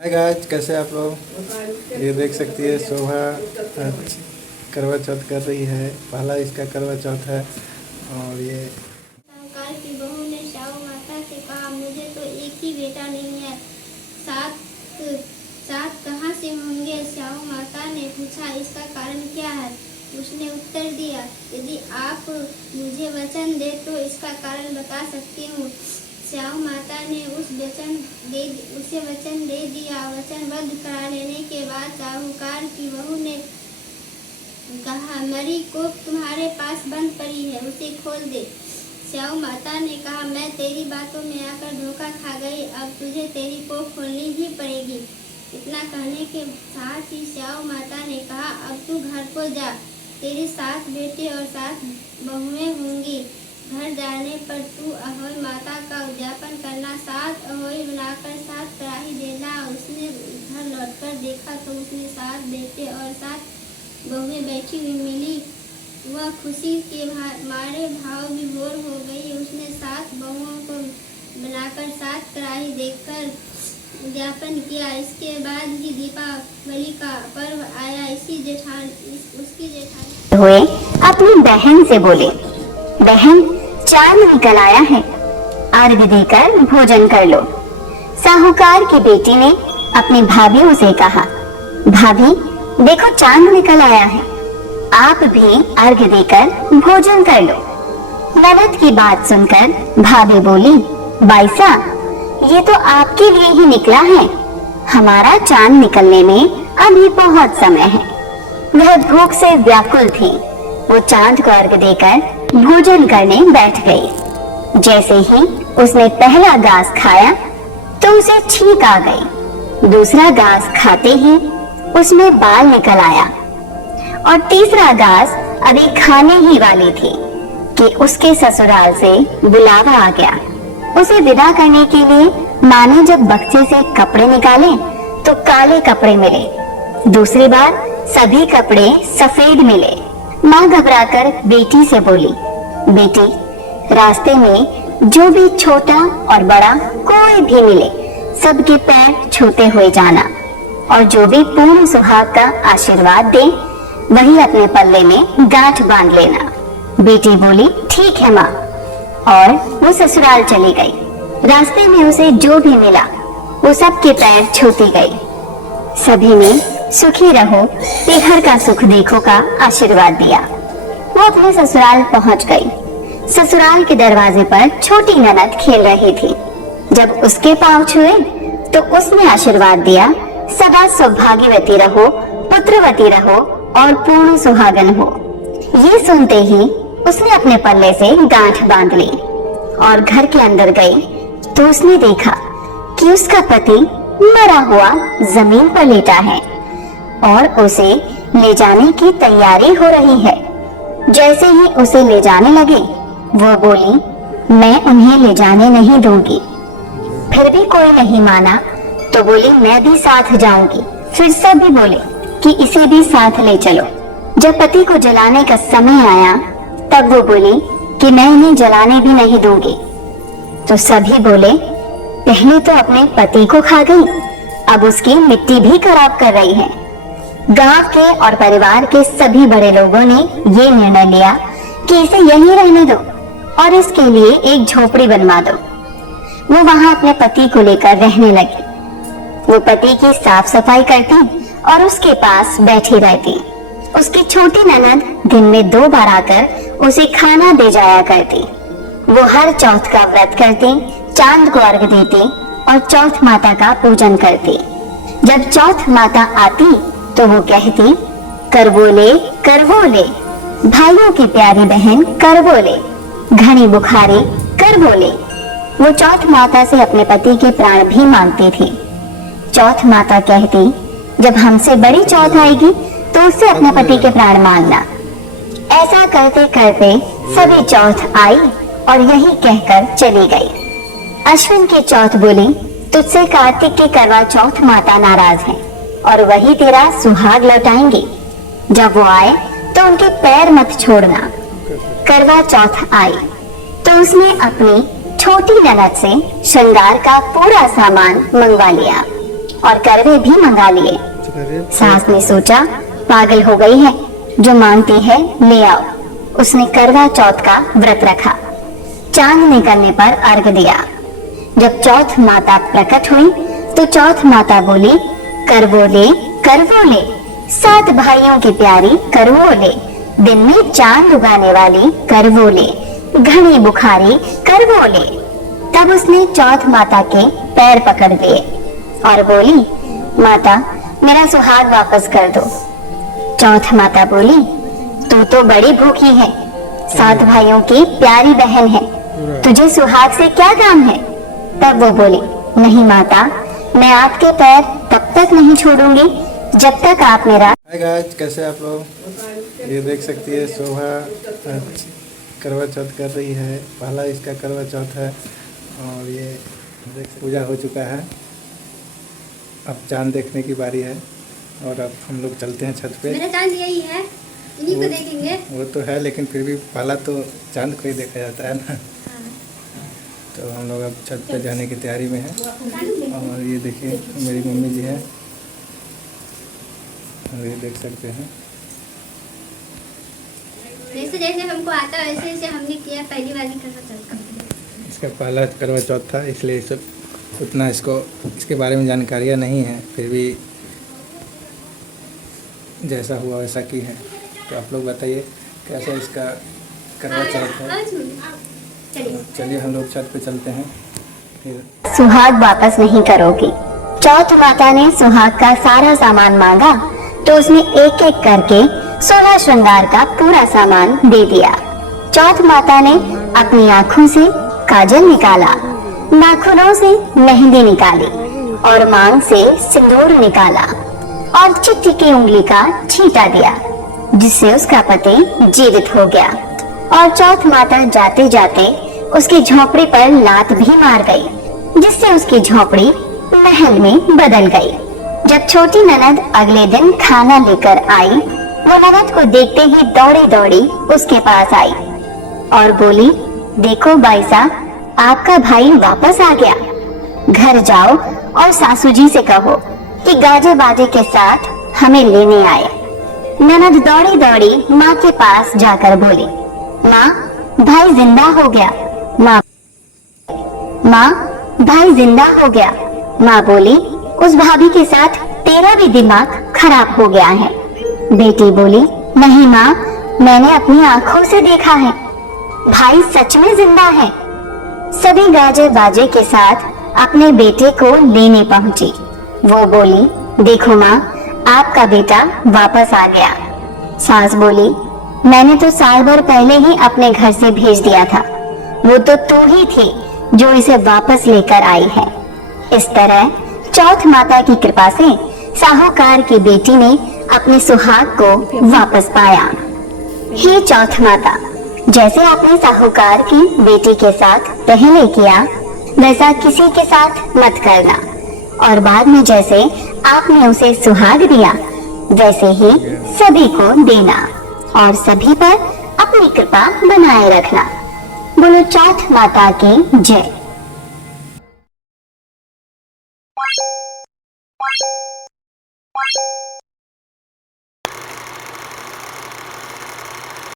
Hi guys, कैसे आप लोग। ये देख सकती है शोभा आज करवा चौथ कर रही है। पहला इसका करवा चौथ है। और ये साहूकार की बहू ने श्याऊ माता से कहा, मुझे तो एक ही बेटा नहीं है, सात सात कहाँ से होंगे। श्याऊ माता ने पूछा, इसका कारण क्या है। उसने उत्तर दिया, यदि आप मुझे वचन दे तो इसका कारण बता सकती हूँ। श्याऊ माता ने उसे वचन दे दिया। वचनबद्ध करा लेने के बाद साहूकार की बहू ने कहा, मरी कोख तुम्हारे पास बंद पड़ी है, उसे खोल दे। श्याऊ माता ने कहा, मैं तेरी बातों में आकर धोखा खा गई, अब तुझे तेरी कोख खोलनी ही पड़ेगी। इतना कहने के साथ ही श्याऊ माता ने कहा, अब तू घर को जा, तेरे 7 बेटे और 7 बहुएं होंगी। घर जाने पर तू अहोई माता का उद्यापन करना, 7 अहोई बनाकर 7 कराही देना। उसने घर लौटकर देखा तो उसने 7 बेटे और 7 बहुएं बैठी हुई मिली। वह खुशी के मारे भाव विभोर हो गई। उसने 7 बहुओं को बनाकर 7 कराही देकर उद्यापन किया। इसके बाद ही दीपावली का पर्व आया। उसकी जेठानी हुए अपनी बहन से बोले, बहन चांद निकल आया है, अर्घ देकर भोजन कर लो। साहूकार की बेटी ने अपनी भाभियों से कहा, भाभी देखो चांद निकल आया है, आप भी अर्घ देकर भोजन कर लो। ननद की बात सुनकर भाभी बोली, बाईसा ये तो आपके लिए ही निकला है, हमारा चांद निकलने में अभी बहुत समय है। वह भूख से व्याकुल थी। वो चांद को अर्घ देकर भोजन करने बैठ गई। जैसे ही उसने पहला घास खाया तो उसे छींक आ गई। दूसरा घास खाते ही उसमें बाल निकल आया और तीसरा घास अभी खाने ही वाली थी कि उसके ससुराल से बुलावा आ गया। उसे विदा करने के लिए माँ ने जब बक्से से कपड़े निकाले तो काले कपड़े मिले। दूसरी बार सभी कपड़े सफेद मिले। माँ घबराकर बेटी से बोली, बेटी रास्ते में जो भी छोटा और बड़ा कोई भी मिले सबके पैर छूते हुए जाना, और जो भी पूर्ण सुहाग का आशीर्वाद दे वही अपने पल्ले में गांठ बांध लेना। बेटी बोली, ठीक है माँ, और वो ससुराल चली गई। रास्ते में उसे जो भी मिला वो सबके पैर छूती गई। सभी ने सुखी रहो, घर का सुख देखो का आशीर्वाद दिया। वो अपने ससुराल पहुंच गई। ससुराल के दरवाजे पर छोटी ननद खेल रही थी। जब उसके पांव छुए तो उसने आशीर्वाद दिया, सदा सौभाग्यवती रहो, पुत्रवती रहो और पूर्ण सुहागन हो। ये सुनते ही उसने अपने पल्ले से गांठ बांध ली और घर के अंदर गई तो उसने देखा कि उसका पति मरा हुआ जमीन पर लेटा है और उसे ले जाने की तैयारी हो रही है। जैसे ही उसे ले जाने लगे वो बोली, मैं उन्हें ले जाने नहीं दूंगी। फिर भी कोई नहीं माना तो बोली, मैं भी साथ जाऊंगी। फिर सभी बोले कि इसे भी साथ ले चलो। जब पति को जलाने का समय आया तब वो बोली कि मैं इन्हें जलाने भी नहीं दूंगी। तो सभी बोले, पहले तो अपने पति को खा गई, अब उसकी मिट्टी भी खराब कर रही है। गांव के और परिवार के सभी बड़े लोगों ने ये निर्णय लिया कि इसे यहीं रहने दो और इसके लिए एक झोपड़ी बनवा दो। वो वहां अपने पति को लेकर रहने लगी। वो पति की साफ सफाई करती और उसके पास बैठी रहती। उसकी छोटी ननद दिन में 2 बार आकर उसे खाना दे जाया करती। वो हर चौथ का व्रत करती, चांद को अर्घ देती और चौथ माता का पूजन करती। जब चौथ माता आती तो वो कहती, करवोले करवोले, भाइयों की प्यारी बहन करवोले, घनी बुखारी करवोले। वो चौथ माता से अपने पति के प्राण भी मांगती थी। चौथ माता कहती, जब हमसे बड़ी चौथ आएगी तो उससे अपने पति के प्राण मांगना। ऐसा करते करते सभी चौथ आई और यही कहकर चली गई। अश्विन की चौथ बोली, तुझसे कार्तिक की करवा चौथ माता नाराज है और वही तेरा सुहाग लौटाएंगे। जब वो आए तो उनके पैर मत छोड़ना। करवा चौथ आई तो उसने अपनी छोटी ननद से श्रृंगार का पूरा सामान मंगवा लिया और करवे भी मंगा लिए। सास ने सोचा पागल हो गई है, जो मांगती है ले आओ। उसने करवा चौथ का व्रत रखा। चांद निकलने पर अर्घ दिया। जब चौथ माता प्रकट हुई तो चौथ माता बोली, करवो ले, करवो ले, 7 भाइयों की प्यारी करवो ले, दिन में चांद उगाने वाली करवो ले, घनी बुखारी करवो ले। तब उसने चौथ माता के पैर पकड़ लिए और बोली, माता मेरा सुहाग वापस कर दो। चौथ माता बोली, तू तो बड़ी भूखी है, 7 भाइयों की प्यारी बहन है, तुझे सुहाग से क्या काम है? तब वो बोली, नहीं माता, मैं आपके पैर तब तक नहीं छोड़ूंगी जब तक आप मेरा। हाय गाइस, कैसे आप लोग? ये देख सकती है शोभा आज करवा चौथ कर रही है। पहला इसका करवा चौथ है और ये पूजा हो चुका है। अब चांद देखने की बारी है और अब हम लोग चलते हैं छत पे। मेरा चांद यही है, इन्हीं को देखेंगे। वो तो है, लेकिन फिर भी पहला तो चांद को ही देखा जाता है ना। तो हम लोग अब छत पे जाने की तैयारी में हैं। और ये देखिए मेरी मम्मी जी है और ये देख सकते हैं। जैसे जैसे हमको आता है वैसे वैसे हमने किया, पहली बार करवा चौथ। इसका पहला करवा चौथ था, इसलिए सब उतना इसके बारे में जानकारियाँ नहीं है, फिर भी जैसा हुआ वैसा की है। तो आप लोग बताइए कैसा इसका करवा चौथ है। चलिए हम लोग छत पे चलते हैं। फिर सुहाग वापस नहीं करोगी। चौथ माता ने सुहाग का सारा सामान मांगा तो उसने एक एक करके 16 श्रृंगार का पूरा सामान दे दिया। चौथ माता ने अपनी आँखों से काजल निकाला, नाखूनों से मेहंदी निकाली और मांग से सिंदूर निकाला और चिट्ठी की उंगली का छींटा दिया, जिससे उसका पति जीवित हो गया। और चौथ माता जाते जाते उसकी झोपड़ी पर लात भी मार गई, जिससे उसकी झोपड़ी महल में बदल गई। जब छोटी ननद अगले दिन खाना लेकर आई, वो ननद को देखते ही दौड़ी दौड़ी उसके पास आई और बोली, देखो बाई साहब, आपका भाई वापस आ गया। घर जाओ और सासू जी से कहो कि गाजे बाजे के साथ हमें लेने आए। ननद दौड़ी दौड़ी माँ के पास जाकर बोली, माँ भाई जिंदा हो गया। माँ भाई जिंदा हो गया। माँ बोली, उस भाभी के साथ तेरा भी दिमाग खराब हो गया है। बेटी बोली, नहीं माँ, मैंने अपनी आँखों से देखा है, भाई सच में जिंदा है। सभी गाजे बाजे के साथ अपने बेटे को लेने पहुंची। वो बोली, देखो माँ, आपका बेटा वापस आ गया। सास बोली, मैंने तो साल भर पहले ही अपने घर से भेज दिया था, वो तो तू ही थी जो इसे वापस लेकर आई है। इस तरह चौथ माता की कृपा से साहूकार की बेटी ने अपने सुहाग को वापस पाया। हे चौथ माता, जैसे आपने साहूकार की बेटी के साथ पहले किया, वैसा किसी के साथ मत करना, और बाद में जैसे आपने उसे सुहाग दिया, वैसे ही सभी को देना और सभी पर अपनी कृपा बनाए रखना। बोलो चौथ माता की जय।